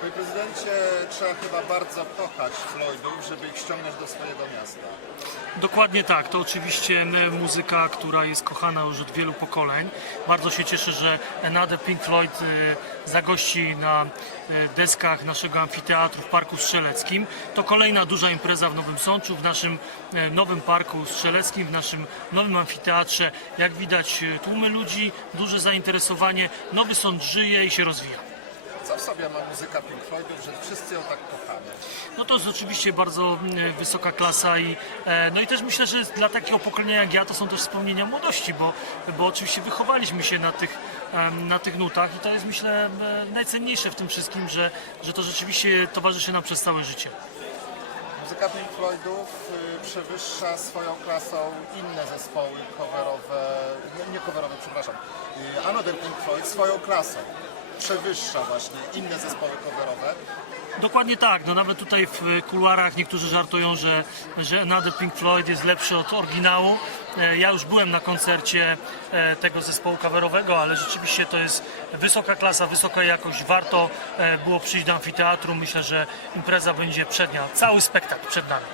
Panie prezydencie, trzeba chyba bardzo kochać Floydów, żeby ich ściągnąć do swojego miasta. Dokładnie tak, to oczywiście muzyka, która jest kochana już od wielu pokoleń. Bardzo się cieszę, że Another Pink Floyd e, zagości na e, deskach naszego amfiteatru w Parku Strzeleckim. To kolejna duża impreza w Nowym Sączu, w naszym e, nowym Parku Strzeleckim, w naszym nowym amfiteatrze. Jak widać tłumy ludzi, duże zainteresowanie. Nowy Sącz żyje i się rozwija. Co w sobie ma muzyka Pink Floydów, że wszyscy ją tak kochamy? No to jest oczywiście bardzo wysoka klasa i e, no i też myślę, że dla takiego pokolenia jak ja to są też wspomnienia młodości, bo, bo oczywiście wychowaliśmy się na tych, na tych nutach i to jest myślę najcenniejsze w tym wszystkim, że, że to rzeczywiście towarzyszy nam przez całe życie. Muzyka Pink Floydów y, przewyższa swoją klasą inne zespoły coverowe, nie, nie coverowe, przepraszam, y, Another Pink Floyd swoją klasą przewyższa właśnie inne zespoły coverowe. Dokładnie tak, no nawet tutaj w kuluarach niektórzy żartują, że, że Another Pink Floyd jest lepszy od oryginału. E, Ja już byłem na koncercie e, tego zespołu coverowego, ale rzeczywiście to jest wysoka klasa, wysoka jakość. Warto e, było przyjść do amfiteatru. Myślę, że impreza będzie przednia, cały spektakl przed nami.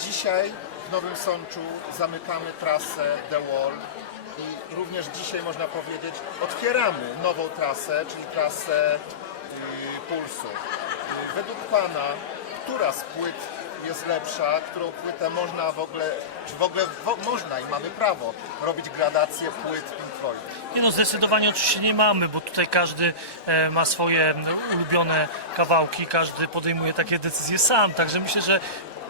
Dzisiaj w Nowym Sączu zamykamy trasę The Wall i również dzisiaj można powiedzieć otwieramy nową trasę, czyli trasę y, Pulsu. Y, według Pana, która z płyt jest lepsza, którą płytę można w ogóle, czy w ogóle można i mamy prawo robić gradację płyt Pink Floyd? Nie no, zdecydowanie oczywiście nie mamy, bo tutaj każdy e, ma swoje ulubione kawałki, każdy podejmuje takie decyzje sam, także myślę, że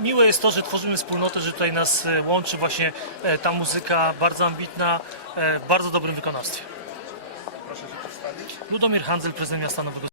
miłe jest to, że tworzymy wspólnotę, że tutaj nas e, łączy właśnie e, ta muzyka bardzo ambitna, e, w bardzo dobrym wykonawstwie. Proszę się przedstawić. Ludomir Handzel, prezydent miasta Nowego